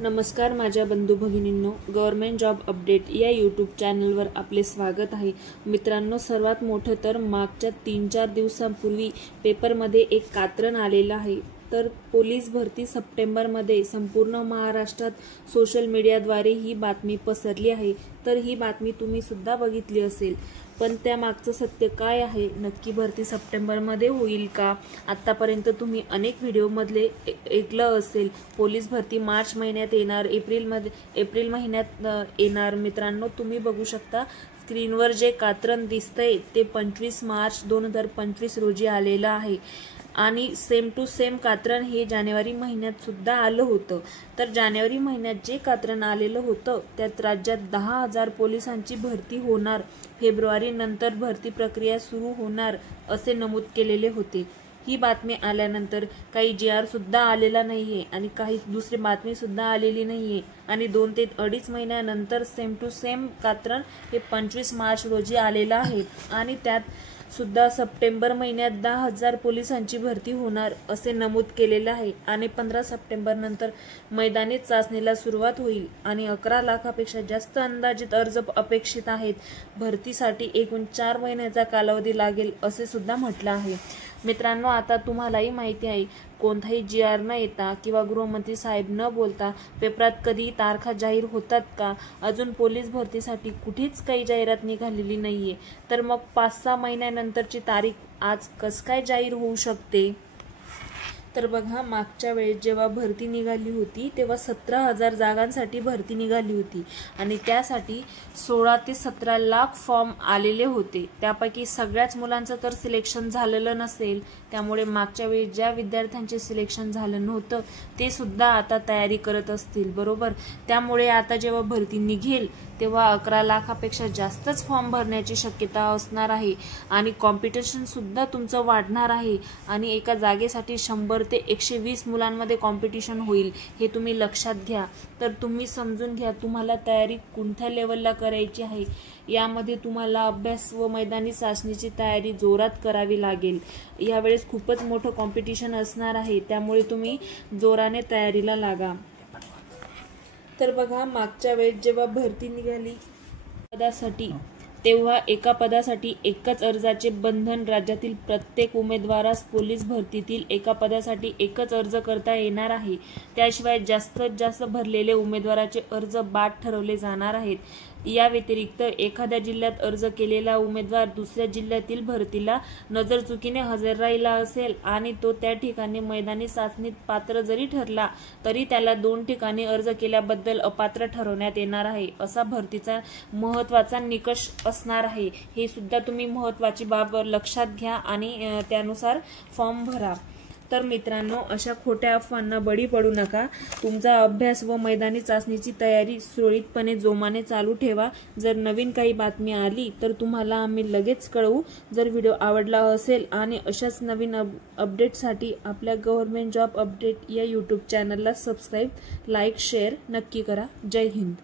नमस्कार माझ्या बंधू भगिनींनो, गव्हर्नमेंट जॉब अपडेट या यूट्यूब चॅनलवर आपले स्वागत आहे। मित्रांनो, सर्वात मोठं तर मागच्या 3-4 दिवसांपूर्वी पेपरमध्ये एक कात्रण आलेलं आहे। तर पोलीस भरती सप्टेंबरमध्ये संपूर्ण महाराष्ट्रात सोशल मीडियाद्वारे ही बातमी पसरली आहे। तर ही बातमी तुम्ही सुद्धा बघितली असेल, पण त्या मागचं सत्य काय आहे, नक्की भरती सप्टेंबरमध्ये होईल का? आतापर्यंत तुम्ही अनेक व्हिडिओमधले ऐकलं असेल पोलीस भरती मार्च महिन्यात येणार, एप्रिल महिन्यात येणार। मित्रांनो, तुम्ही बघू शकता स्क्रीनवर जे कात्रण दिसतंय ते 25 मार्च 2025 रोजी आलेलं आहे आणि सेम टू सेम कात्रण हे जानेवारी महिन्यात सुद्धा आलं होतं। तर जानेवारी महिन्यात जे कात्रण आलेलं होतं त्यात राज्यात 10,000 पोलिसांची भरती होणार, फेब्रुवारी नंतर भरती प्रक्रिया सुरू होणार असे नमूद केलेले होते। ही बातमी आल्यानंतर काही GR सुद्धा आलेला नाहीये आणि काही दुसरी बातमी सुद्धा आलेली नाहीये आणि 2 ते 2.5 महिन्यानंतर सेम टू सेम कात्रण हे 25 मार्च रोजी आलेलं आहे आणि त्यात सुद्धा सप्टेंबर महिन्यात 10,000 पोलिसांची भरती होणार असे नमूद केलेले आहे आणि 15 सप्टेंबर नंतर मैदानी चाचणीला सुरुवात होईल आणि 11 लाखापेक्षा जास्त अंदाजित अर्ज अपेक्षित आहेत। भरतीसाठी एकूण 4 महिन्याचा कालावधी लागेल असे सुद्धा म्हटलं आहे। मित्रांनो, आता तुम्हालाही माहिती आहे कोणताही GR न येता किंवा गृहमंत्री साहेब न बोलता पेपरात कधी तारखा जाहीर होतात का? अजून पोलीस भरतीसाठी कुठेच काही जाहिरात निघालेली नाहीये, तर मग 5-6 महिन्यानंतरची तारीख आज कसं काय जाहीर होऊ शकते? तर बघा, मागच्या वेळेस जेव्हा भरती निघाली होती तेव्हा 17,000 जागांसाठी भरती निघाली होती आणि त्यासाठी 16 ते 17 लाख फॉर्म आलेले होते। त्यापैकी सगळ्याच मुलांचं तर सिलेक्शन झालेलं नसेल, त्यामुळे मागच्या वेळेस ज्या विद्यार्थ्यांचे सिलेक्शन झालं नव्हतं ते सुद्धा आता तयारी करत असतील, बरोबर? त्यामुळे आता जेव्हा भरती निघेल तेव्हा 11 लाखापेक्षा जास्तच फॉर्म भरण्याची शक्यता असणार आहे आणि कॉम्पिटिशन सुद्धा तुमचं वाढणार आहे आणि एका जागेसाठी 100 ते 120 मुलांमध्ये कॉम्पिटिशन होईल, हे तुम्ही लक्षात घ्या। तर तुम्ही समजून घ्या तुम्हाला तयारी कोणत्या लेवलला करायची आहे। यामध्ये तुम्हाला अभ्यास व मैदानी चाचणीची तयारी जोरात करावी लागेल। यावेळेस खूपच मोठं कॉम्पिटिशन असणार आहे, त्यामुळे तुम्ही जोराने तयारीला लागा। तर बघा, मागच्या वेळेस जेव्हा भरती निघाली पदासाठी तेव्हा एका पदासाठी एकच अर्जाचे बंधन राज्यातील प्रत्येक उमेदवारास पोलीस भरतीतील एका पदासाठी एकच अर्ज करता येणार आहे। त्याशिवाय जास्तीत जास्त भरलेले उमेदवाराचे अर्ज बाद ठरवले जाणार आहेत। या व्यतिरिक्त एखाद्या जिल्ह्यात अर्ज केलेला उमेदवार दुसऱ्या जिल्ह्यातील भरतीला नजरचुकीने हजर राहिला असेल आणि तो त्या ठिकाणी मैदानी चाचणीत पात्र जरी ठरला तरी त्याला 2 ठिकाणी अर्ज केल्याबद्दल अपात्र ठरवण्यात येणार आहे, असा भरतीचा महत्त्वाचा निकष असणार आहे। हे सुद्धा तुम्ही महत्त्वाची बाब लक्षात घ्या आणि त्यानुसार फॉर्म भरा। तर मित्रांनो, अशा खोट्या अफवांना बळी पडू नका। तुमचा अभ्यास व मैदानी चाचणीची तयारी सुरळीतपणे जोमाने चालू ठेवा। जर नवीन काही बातमी आली तर तुम्हाला आम्ही लगेच कळवू। जर व्हिडिओ आवडला असेल आणि अशाच नवीन अपडेटसाठी आपल्या गव्हर्नमेंट जॉब अपडेट या यूट्यूब चॅनलला सबस्क्राईब, लाईक, शेअर नक्की करा। जय हिंद।